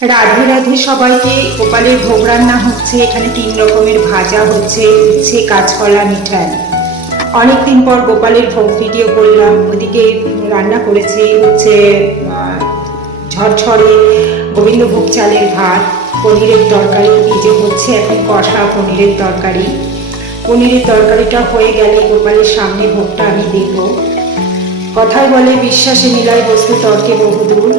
রাধে রাধে সবাইকে। গোপালের ভোগ রান্না হচ্ছে এখানে তিন রকমের ভাজা হচ্ছে উচ্ছে কাঁচকলা মিঠাই। অনেকদিন পর গোপালের ভোগ ভিডিও করলাম ওদিকে রান্না করেছি হচ্ছে ঝরঝরে গোবিন্দভোগ চালের ভাত পনিরের তরকারি যে হচ্ছে এখন কষা পনিরের তরকারি। পনিরের তরকারিটা হয়ে গেলে গোপালের সামনে ভোগটা আমি দেব। কথায় বলে বিশ্বাসে মিলায় বস্তু তর্কে বহুদূর।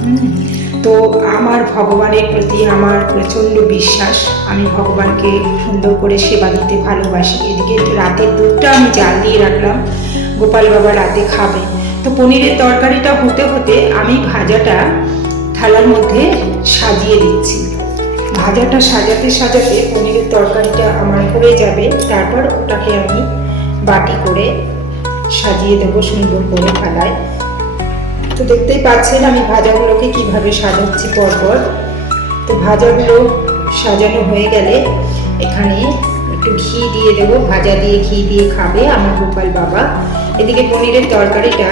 হুম, তো আমার ভগবানের প্রতি আমার প্রচণ্ড বিশ্বাস। আমি ভগবানকে সুন্দর করে সেবা দিতে ভালোবাসি। এদিকে রাতের দুধটা আমি জাল দিয়ে রাখলাম। গোপাল বাবা রাতে খাবে। তো পনিরের তরকারিটা হতে হতে আমি ভাজাটা থালার মধ্যে সাজিয়ে দিচ্ছি। ভাজাটা সাজাতে সাজাতে পনিরের তরকারিটা আমার হয়ে যাবে। তারপর ওটাকে আমি বাটি করে সাজিয়ে দেবো সুন্দর করে থালায়। তো দেখতেই পাচ্ছেন আমি ভাজাগুলোকে কীভাবে সাজাচ্ছি পরপর। তো ভাজাগুলো সাজানো হয়ে গেলে এখানে একটু ঘি দিয়ে দেবো। ভাজা দিয়ে ঘি দিয়ে খাবে আমার গোপাল বাবা। এদিকে পনিরের তরকারিটা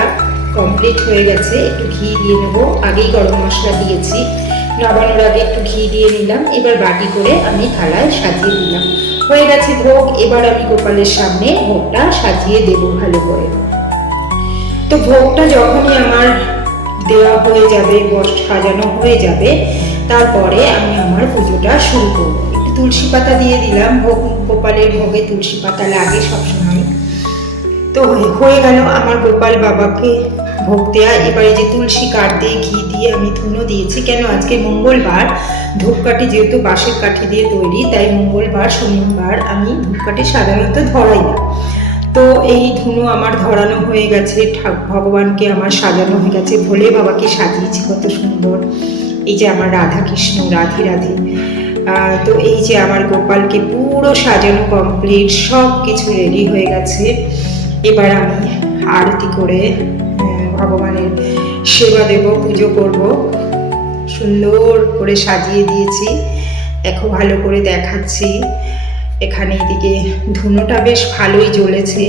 কমপ্লিট হয়ে গেছে। একটু ঘি দিয়ে নেব। আগেই গরম মশলা দিয়েছি। নামানোর আগে একটু ঘি দিয়ে নিলাম। এবার বাটি করে আমি থালায় সাজিয়ে দিলাম। হয়ে গেছে ভোগ। এবার আমি গোপালের সামনে ভোগটা সাজিয়ে দেবো ভালো করে। তো ভোগটা যখনই আমার দেওয়া হয়ে যাবে বস সাজানো হয়ে যাবে, তারপরে আমি আমার পুজোটা শুরু করব। একটু তুলসী পাতা দিয়ে দিলাম, ভোগ, গোপালের ভোগে তুলসী পাতা লাগে সবসময়। তো হয়ে- হয়ে গেল আমার গোপাল বাবাকে ভোগ দেওয়া এবারে যে তুলসী কাঠ দিয়ে ঘি দিয়ে আমি ধুনো দিয়েছি, কেন আজকে মঙ্গলবার? ধূপকাঠি যেহেতু বাঁশের কাঠি দিয়ে তৈরি, তাই মঙ্গলবার, শনিবার আমি ধূপকাঠি সাধারণত ধরাই না। তো এই ধুনো আমার ধরানো হয়ে গেছে, ঠাক, ভগবানকে আমার সাজানো হয়ে গেছে, ভোলে বাবাকে সাজিয়েছি কত সুন্দর। এই যে আমার রাধা কৃষ্ণ রাধে। রাধে তো এই যে আমার গোপালকে পুরো সাজানো কমপ্লিট সব কিছু রেডি হয়ে গেছে। এবার আমি আরতি করে ভগবানের সেবা দেব, পুজো করব। সুন্দর করে সাজিয়ে দিয়েছি। দেখো, ভালো করে দেখাচ্ছি। এখানে এদিকে ধুনোটা বেশ ভালোই জ্বলেছে,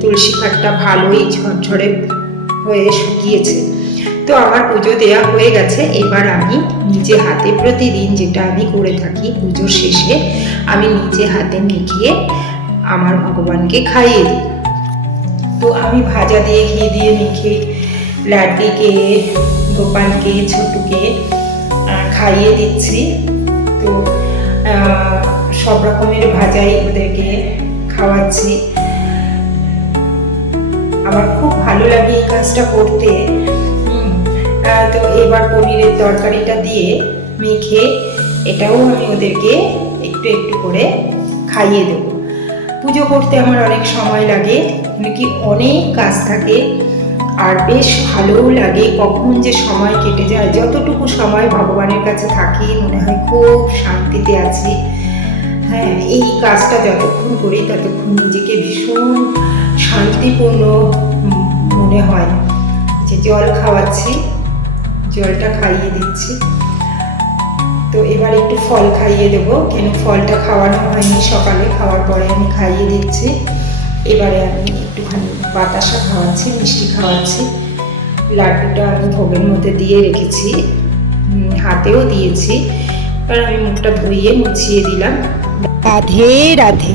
তুলসী খাটটা ভালোই ঝরঝরে হয়ে শুকিয়েছে। তো আমার পুজো দেওয়া হয়ে গেছে, এবার আমি নিজে হাতে প্রতিদিন যেটা আমি করে থাকি পুজোর শেষে, আমি নিজে হাতে মেখিয়ে আমার ভগবানকে খাইয়ে দিই। তো আমি ভাজা দিয়ে ঘি দিয়ে মেখে, লাড্ডিকে, গোপালকে, ছোটুকে খাইয়ে দিচ্ছি। তো সব রকমের ভাজাই ওদেরকে খাওয়াচ্ছি। আমার খুব ভালো লাগে এই কাজটা করতে। তো এবার পনিরের তরকারিটা দিয়ে মেখে এটাও আমি ওদেরকে একটু একটু করে খাইয়ে দেবো। পুজো করতে আমার অনেক সময় লাগে নাকি অনেক কাজ থাকে। আর বেশ ভালোও লাগে কখন যে সময় কেটে যায়। যতটুকু সময় ভগবানের কাছে থাকি, মনে হয় খুব শান্তিতে আছি। হ্যাঁ এই কাজটা যতক্ষণ করি ততক্ষণ নিজেকে ভীষণ শান্তিপূর্ণ মনে হয়। যে জল খাওয়াচ্ছি, জলটা খাইয়ে দিচ্ছি। তো এবার একটু ফল খাইয়ে দেবো। কেন ফলটা খাওয়ানো হয়নি সকালে, খাওয়ার পরে আমি খাইয়ে দিচ্ছি। এবারে আমি একটুখানি বাতাসা খাওয়াচ্ছি, মিষ্টি খাওয়াচ্ছি। লাড্ডুটা আমি ভোগের মধ্যে দিয়ে রেখেছি। হাতেও দিয়েছি। এবার আমি মুখটা ধুইয়ে মুছিয়ে দিলাম। রাধে রাধে।